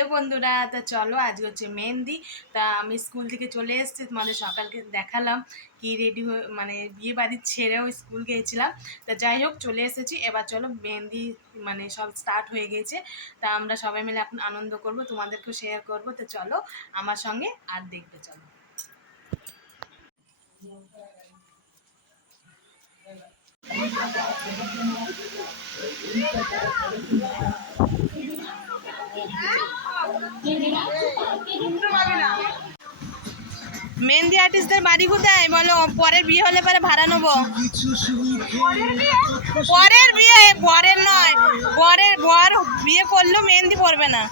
Hello বন্ধুরা, তা চলো আজ হচ্ছে মেহেন্দি। তা আমি স্কুল থেকে চলে এসেছি, তোমাদের সকালকে দেখালাম কি রেডি হয়ে মানে বিয়ে বাড়ি ছেড়েও স্কুল গিয়েছিলাম। তা যাই হোক চলে এসেছি, এবার চলো মেহেন্দি মানে সব স্টার্ট হয়ে গেছে। তা আমরা সবাই মিলে এখন আনন্দ করব, তোমাদেরকেও শেয়ার করব। তো চলো আমার সঙ্গে আর দেখবে চলো। মেহেন্দি আর্টিস্টদের বাড়ি কোথায় বলো? পরের বিয়ে হলে পরে ভাড়া নেবো। পরের বিয়ে, পরের নয়, পরের বর বিয়ে করলেও মেহেন্দি পরবে না।